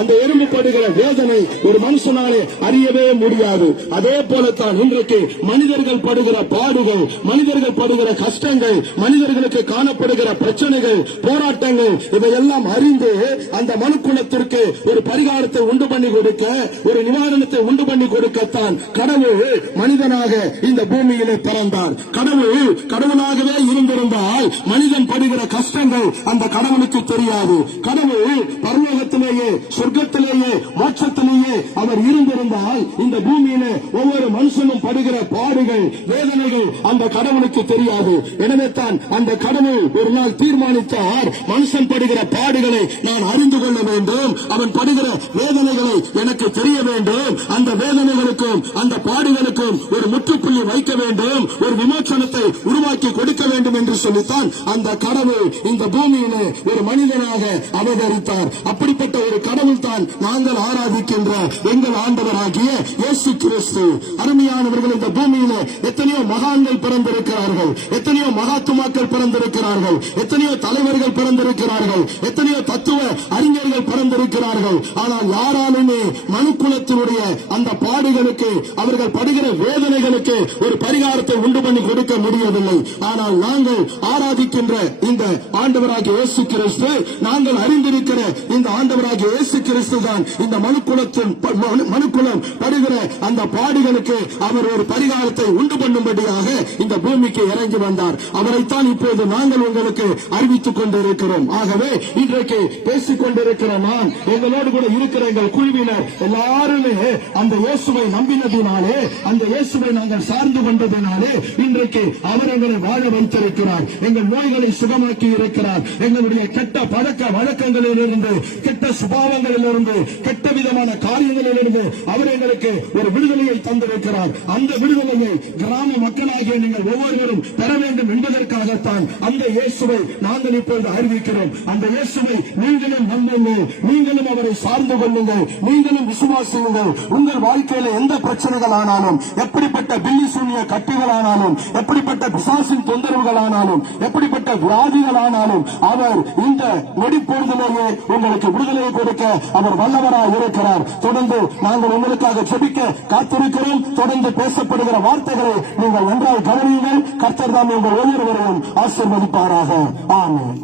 அந்த எறும்பு படுகிற வேதனை ஒரு மனுஷனாலே அறியவே முடியாது. அதே போலத்தான் இன்றைக்கு மனிதர்கள் படுகிற பாடுகள், மனிதர்கள் படுகிற கஷ்டங்கள், மனிதர்களுக்கு காணப்படுகிற பிரச்சனைகள், போராட்டங்கள், இதையெல்லாம் அறிந்து அந்த மனுக்குலத்திற்கு ஒரு பரிகாரத்தை உண்டு பண்ணி கொடுக்க, ஒரு நிவாரணத்தை உண்டு பண்ணி கொடுக்கத்தான் கடவுள் மனிதனாக இந்த பூமியிலே பிறந்தார். கடவுளாகவே இருந்திருந்தால் மனிதன் படுகிற கஷ்டங்கள் அந்த கடவுளுக்கு தெரியாது. கடவுள் பரலோகத்திலேயே, சொர்க்கத்திலேயே, மோட்சத்திலேயே அவர் இருந்திருந்தால் இந்த பூமியிலே ஒவ்வொரு மனுஷனும் படுகிற பாடுகள், வேதனைகள் அந்த கடவுளுக்கு தெரியாது. எனவே தான் அந்த கடவுள் ஒரு நாள் தீர்மானித்தார், மனுஷன் படுகிற பாடுகளை நான் அறிந்து கொள்ள வேண்டும், அவன் படுகிற வேதனைகளை எனக்கு தெரிய வேண்டும், அந்த வேதனைகளுக்கும் அந்த பாடுகளுக்கும் ஒரு முற்றுப்புள்ளி வைக்க வேண்டும், ஒரு விமோசனத்தை உருவாக்கி கொடுக்க வேண்டும் என்று சொல்லித்தான் அந்த கடவுள் இந்த பூமியிலே ஒரு மனிதனாக அவதரித்தார். அப்படிப்பட்ட ஒரு கடவுள் தான் நாங்கள் ஆராதிக்கின்ற எங்கள் ஆண்டவராகிய இயேசு கிறிஸ்து. அருமையானவர்கள், இந்த பூமியில எத்தனையோ மகான்கள் பிறந்திருக்கிறார்கள், எத்தனையோ மகாத்மாக்கள் பிறந்திருக்கிறார்கள், எத்தனையோ தலைவர்கள் பிறந்திருக்கிறார்கள், எத்தனையோ தத்துவ அறிஞர்கள் பிறந்திருக்கிறார்கள். ஆனால் யாராலுமே மனுக்குலத்தினுடைய அந்த பாடுகளுக்கு, அவர்கள் படுகிற வேதனைகளுக்கு ஒரு பரிகாரத்தை உண்டு பண்ணி கொடுக்க முடியவில்லை. ஆனால் நாங்கள் ஆராதிக்கின்ற இந்த ஆண்டவராகிய இயேசு கிறிஸ்து, நாங்கள் அறிந்திருக்கிற இந்த ஆண்டவராகிய இயேசு கிறிஸ்து தான் இந்த மனுக்குலம் படுகிற அந்த பாடுகளுக்கு அவர் ஒரு பரிகாரத்தை உண்டு பண்ணும்படியாக இந்த பூமிக்கு இறங்கி வந்தார். அவரைத்தான் இப்போது நாங்கள் உங்களுக்கு அறிவித்துக் கொண்டிருக்கிறோம். ஆகவே இன்றைக்கு பேசிக் கொண்டிருக்கிற நான், எங்களோடு கூட இருக்கிற எங்கள் குழுவினர் எல்லாருமே அந்த இயேசுவை நம்பினதினாலே, அந்த இயேசுவை நாங்கள் சார்ந்து கொண்டதினாலே இன்றைக்கு அவர் எங்களை வாழ வைத்திருக்கிறார். எங்கள் நோய்களை சுகமாக்கி இருக்கிறார். எங்களுடைய கெட்ட பழக்க வழக்கங்களிலிருந்து, கெட்ட சுபாவங்களிலிருந்து, கெட்ட விதமான காரியங்களிலிருந்து அவர் எங்களுக்கு ஒரு விடுதலையை தந்திருக்கிறார். அந்த விடுதலையை கிராம மக்களாகிய நீங்கள் ஒவ்வொருவரும் பெற வேண்டும் என்பதற்காகத்தான் அந்த இயேசுவை நாங்கள் இப்பொழுது அறிவிக்கிறோம். அந்த இயேசுவை நீங்களும் நம்புங்கள், நீங்களும் அவரை சார்ந்து கொள்ளுங்கள், நீங்களும் விசுவாசியுங்கள். உங்கள் வாழ்க்கையில எந்த பிரச்சனைகள் ஆனாலும், எப்படிப்பட்ட பில்லி சூனிய கட்டுகள் ஆனாலும், எப்படிப்பட்ட பிசாசின் தொந்தரவுகள் ஆனாலும், எப்படிப்பட்ட வியாதிகள் ஆனாலும், அவர் இந்த நொடிப்பொழுதிலேயே உங்களுக்கு விடுதலையை கொடுக்க அவர் வல்லவராக இருக்கிறார். தொடர்ந்து நாங்கள் உங்களுக்காக ஜெபிக்க காத்திருக்கிறோம். தொடர்ந்து பேசப்படுகிற வார்த்தைகளை நீங்கள் நன்றாக கவனியுங்கள். கர்த்தர் தாம் உங்கள் ஒவ்வொருவரையும் ஆசீர்வதிப்பாராக. ஆமென்.